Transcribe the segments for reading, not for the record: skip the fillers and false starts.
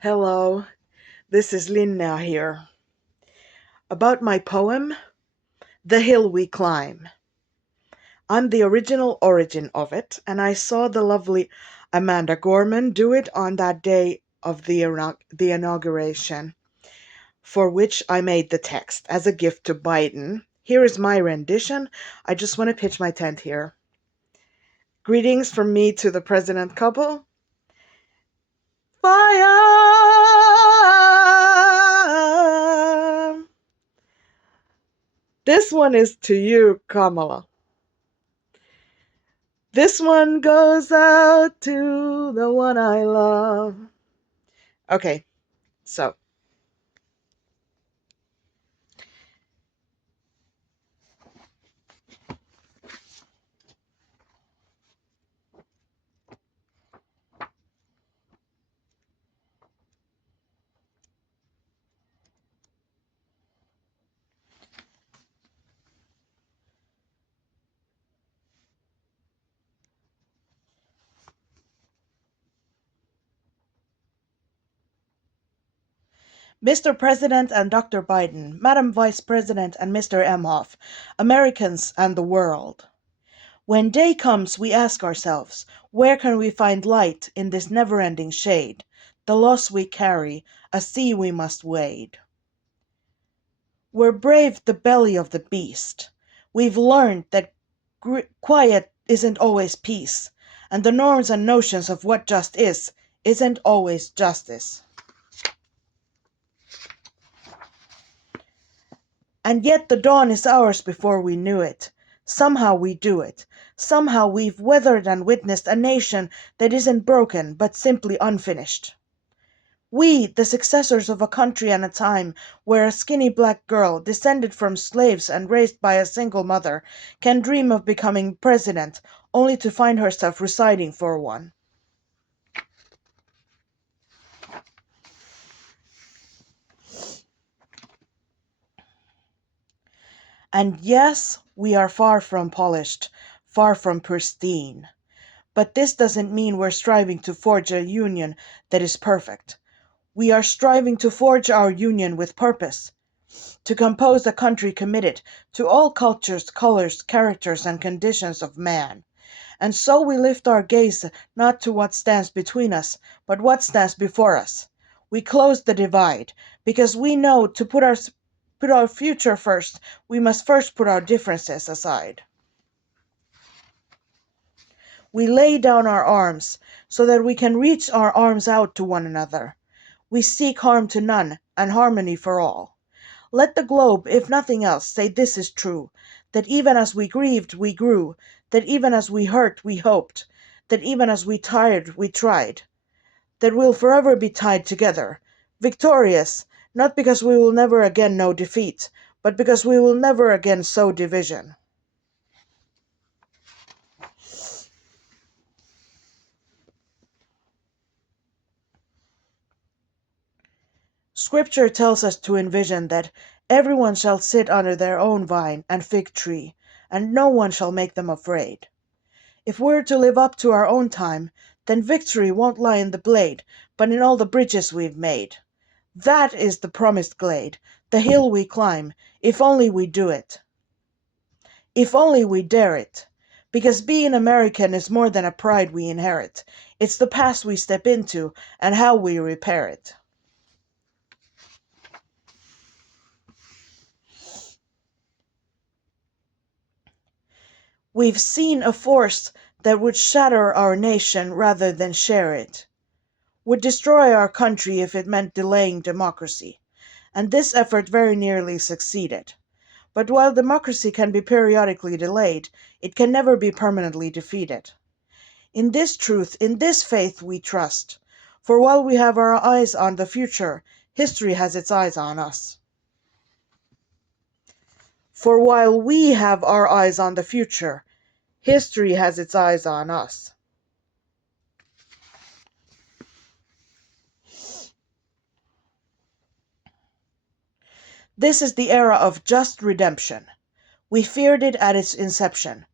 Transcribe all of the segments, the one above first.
Hello, this is Linna here. About my poem, The Hill We Climb. I'm the original origin of it, and I saw the lovely Amanda Gorman do it on that day of the inauguration, for which I made the text as a gift to Biden. Here is my rendition. I just want to pitch my tent here. Greetings from me to the president couple. Fire! This one is to you, Kamala. This one goes out to the one I love. Okay, so Mr. President and Dr. Biden, Madam Vice President and Mr. Emhoff, Americans and the world. When day comes, we ask ourselves, where can we find light in this never-ending shade? The loss we carry, a sea we must wade. We're braved the belly of the beast. We've learned that quiet isn't always peace, and the norms and notions of what just is isn't always justice. And yet the dawn is ours before we knew it. Somehow we do it. Somehow we've weathered and witnessed a nation that isn't broken but simply unfinished. We, the successors of a country and a time where a skinny black girl, descended from slaves and raised by a single mother, can dream of becoming president, only to find herself residing for one. And yes, we are far from polished, far from pristine. But this doesn't mean we're striving to forge a union that is perfect. We are striving to forge our union with purpose, to compose a country committed to all cultures, colors, characters, and conditions of man. And so we lift our gaze not to what stands between us, but what stands before us. We close the divide, because we know to put our future first, we must first put our differences aside. We lay down our arms so that we can reach our arms out to one another. We seek harm to none and harmony for all. Let the globe, if nothing else, say this is true, that even as we grieved, we grew, that even as we hurt, we hoped, that even as we tired, we tried, that we'll forever be tied together, victorious, not because we will never again know defeat, but because we will never again sow division. Scripture tells us to envision that everyone shall sit under their own vine and fig tree, and no one shall make them afraid. If we're to live up to our own time, then victory won't lie in the blade, but in all the bridges we've made. That is the promised glade, the hill we climb, if only we do it. If only we dare it. Because being American is more than a pride we inherit. It's the past we step into and how we repair it. We've seen a force that would shatter our nation rather than share it, would destroy our country if it meant delaying democracy, and this effort very nearly succeeded. But while democracy can be periodically delayed, it can never be permanently defeated. In this truth, in this faith we trust, for while we have our eyes on the future, history has its eyes on us. For while we have our eyes on the future, history has its eyes on us. This is the era of just redemption. We feared it at its inception.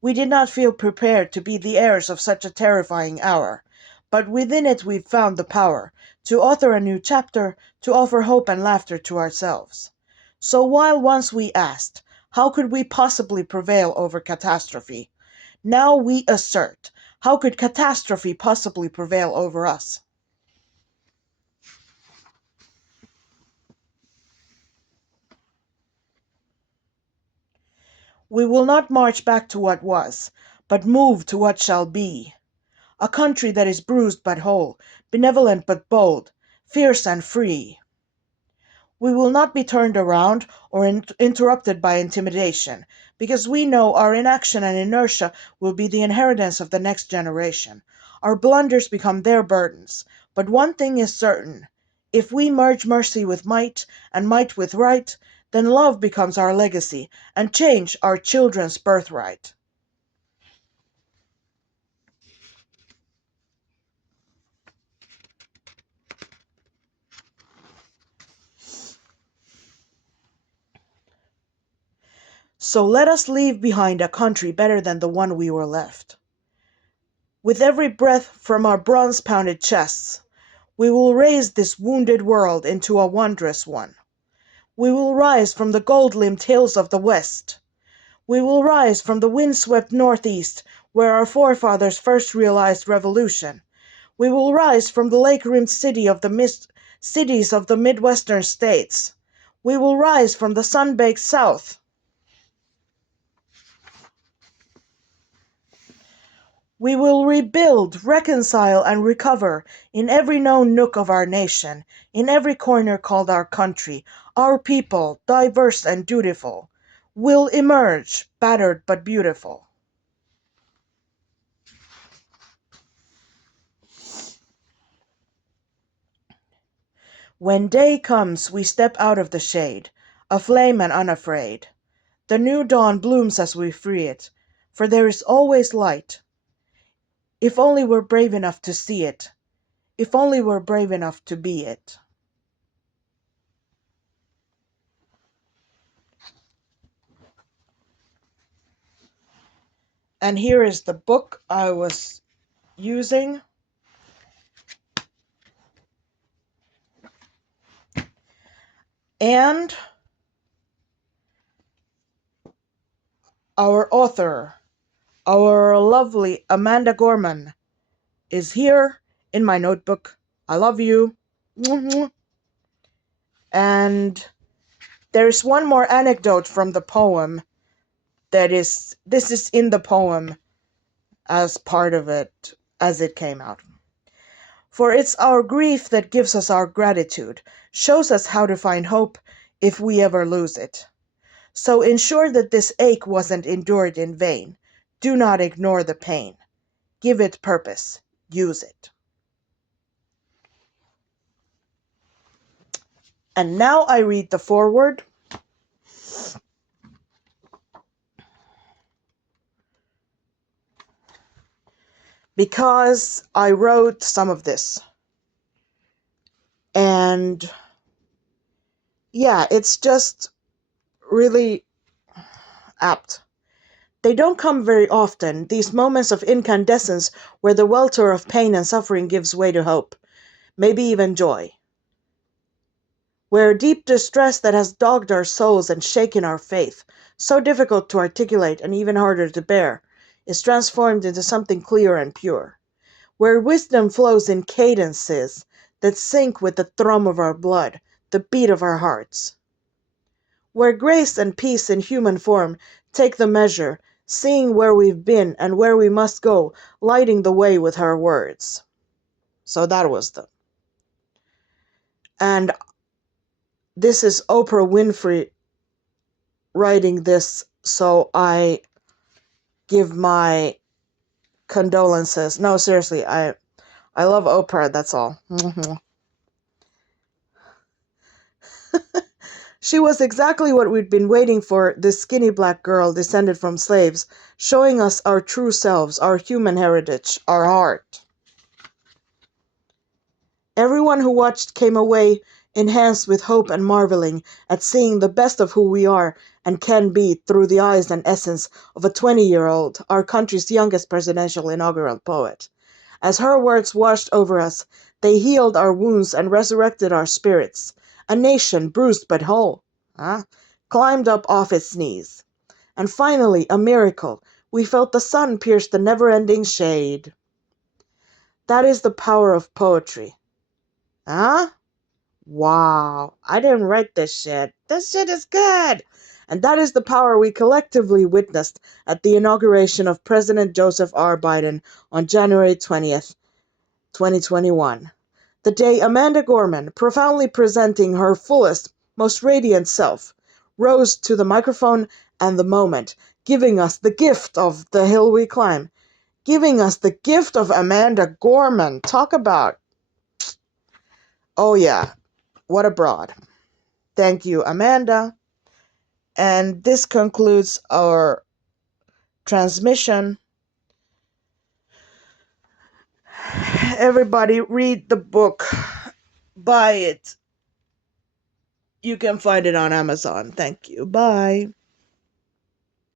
We did not feel prepared to be the heirs of such a terrifying hour. but within it we've found the power to author a new chapter, to offer hope and laughter to ourselves. So while once we asked, how could we possibly prevail over catastrophe? Now we assert, how could catastrophe possibly prevail over us? We will not march back to what was, but move to what shall be. A country that is bruised but whole, benevolent but bold, fierce and free. We will not be turned around or interrupted by intimidation, because we know our inaction and inertia will be the inheritance of the next generation. Our blunders become their burdens. But one thing is certain: if we merge mercy with might and might with right, then love becomes our legacy and change our children's birthright. So let us leave behind a country better than the one we were left. With every breath from our bronze-pounded chests, we will raise this wounded world into a wondrous one. We will rise from the gold-limbed hills of the West. We will rise from the wind-swept Northeast, where our forefathers first realized revolution. We will rise from the lake-rimmed cities of the Midwestern states. We will rise from the sun-baked South. We will rebuild, reconcile, and recover in every known nook of our nation, in every corner called our country. Our people, diverse and dutiful, will emerge, battered but beautiful. When day comes, we step out of the shade, aflame and unafraid. The new dawn blooms as we free it, for there is always light. If only we're brave enough to see it, if only we're brave enough to be it. And here is the book I was using. And our author, our lovely Amanda Gorman, is here in my notebook. I love you. And there's one more anecdote from the poem this is in the poem as part of it, as it came out. For it's our grief that gives us our gratitude, shows us how to find hope if we ever lose it. So ensure that this ache wasn't endured in vain. Do not ignore the pain. Give it purpose. Use it. And now I read the foreword. Because I wrote some of this. And yeah, it's just really apt. They don't come very often, these moments of incandescence where the welter of pain and suffering gives way to hope, maybe even joy. Where deep distress that has dogged our souls and shaken our faith, so difficult to articulate and even harder to bear, is transformed into something clear and pure. Where wisdom flows in cadences that sync with the thrum of our blood, the beat of our hearts. Where grace and peace in human form take the measure, seeing where we've been and where we must go, lighting the way with her words. So that was the. And this is Oprah Winfrey writing this, so I give my condolences. No, seriously, I love Oprah, that's all. She was exactly what we'd been waiting for, this skinny black girl descended from slaves, showing us our true selves, our human heritage, our heart. Everyone who watched came away enhanced with hope and marveling at seeing the best of who we are and can be through the eyes and essence of a 20-year-old, our country's youngest presidential inaugural poet. As her words washed over us, they healed our wounds and resurrected our spirits. A nation, bruised but whole, climbed up off its knees. And finally, a miracle. We felt the sun pierce the never-ending shade. That is the power of poetry. Huh? Wow. I didn't write this shit. This shit is good. And that is the power we collectively witnessed at the inauguration of President Joseph R. Biden on January 20th, 2021. The day Amanda Gorman, profoundly presenting her fullest, most radiant self, rose to the microphone and the moment, giving us the gift of the hill we climb, giving us the gift of Amanda Gorman. Talk about, oh yeah, what a broad. Thank you, Amanda. And this concludes our transmission. Everybody read the book. Buy it. You can find it on Amazon. Thank you. Bye.